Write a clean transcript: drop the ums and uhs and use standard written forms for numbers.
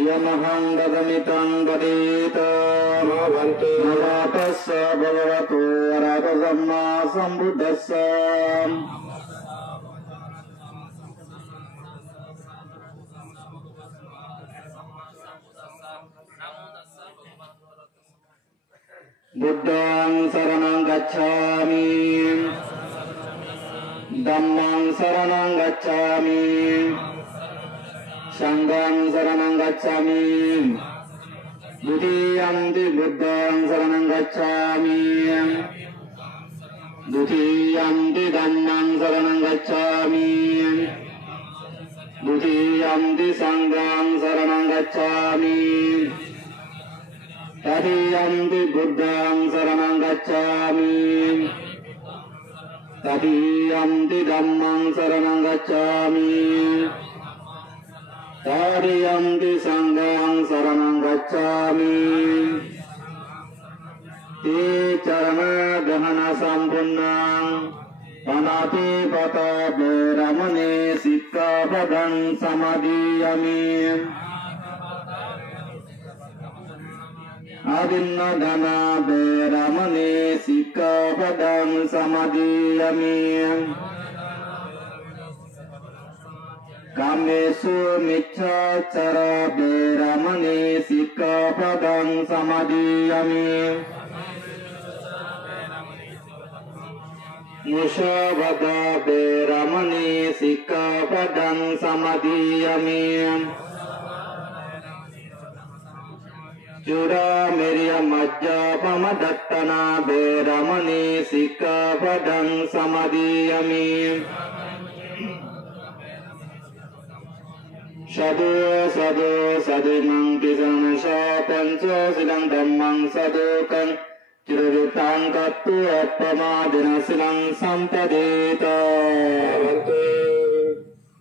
Yamahang dadamitam gadita Navatassa bhagavato arahato samma sambuddhassa Buddhang saranang gacchami Dhammang saranang gacchami Sanghang saranang gacchami Dutiyampi buddhang saranang gacchami Dutiyampi dhammang saranang gacchami Dutiyampi sanghang saranang gacchami Tadiyampi buddhang saranang gacchami Tadiyampi dhammang saranang gacchami Tadiyampi sanghang saranang gacchami Ti carana gahana sampunnang Panatipata veramani sikkhapadang samadhiyami Adinnadana veramani sikkhapadang samadhiyami Kamesu miccacara veramani sikkhapadang samadhiyami Musavada veramani sikkhapadang samadhiyami Jura meriya majja pamadattana veramani sikkhapadang samadhiyami Sadhu sadhu sadhimang pisanasa panca silang dhammang sadhukan Cirudutang kattu appamadina silang sampadita